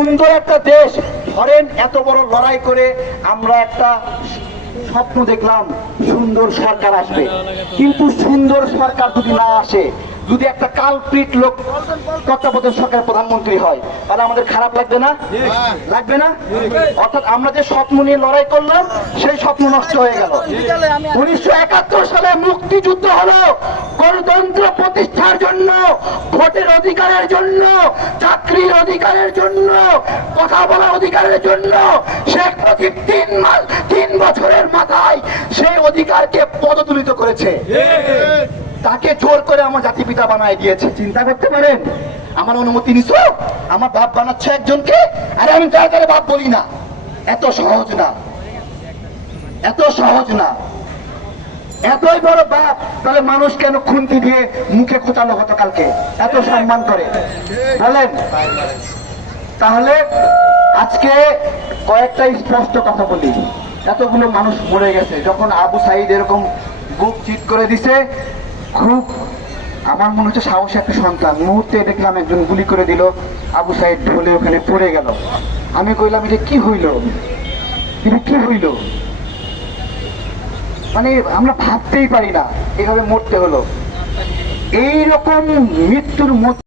সুন্দর একটা দেশ। ধরেন, এত বড় লড়াই করে আমরা একটা স্বপ্ন দেখলাম, সুন্দর সরকার আসবে। কিন্তু সুন্দর সরকার যদি না আসে, যদি একটা কালপ্রিট লোক তত্ত্বাবধায়ক সরকার প্রধানমন্ত্রী হয়, তাহলে আমাদের খারাপ লাগবে না? লাগবে না? অর্থাৎ আমরা যে স্বপ্ন নিয়ে লড়াই করলাম, সেই স্বপ্ন নষ্ট হয়ে গেল। উনিশশো একাত্তর সালে মুক্তিযুদ্ধ হলো। গণতন্ত্র ভোটের অধিকারের জন্য, চাকরির অধিকারের জন্য, কথা বলার অধিকারের জন্য, শেখ মুজিব তিন মাস, তিন বছরের মাথায় সেই অধিকারকে পদতুলিত করেছে। তাকে জোর করে আমার জাতিপিতা বানায় দিয়েছে। চিন্তা করতে পারেন, আমার অনুমতি নিছো? আমার বাপ বানাচ্ছে একজনকে? আরে আমি তারে বাপ বলি না। এত সহজ না। এত সহজ না। এতই বড় বাপ তাহলে মানুষ কেন খুন্তি দিয়ে মুখে খোঁচালো গতকালকে এত সম্মান করে। বলেন? তাহলে আজকে কয়েকটা স্পষ্ট কথা বলি। এতগুলো মানুষ মরে গেছে। যখন আবু সাইদ এরকম বুক চিট করে দিছে, খুব আমার মনে হচ্ছে সাহসী একটা সন্তান। মুহূর্তে দেখলাম একজন গুলি করে দিল, আবু সাইদ ঢোলে ওখানে পড়ে গেল। আমি কইলাম, এটা কি হইল? কি হইল? মানে আমরা ভাবতেই পারি না এভাবে মরতে হলো। এই রকম মৃত্যুর মধ্য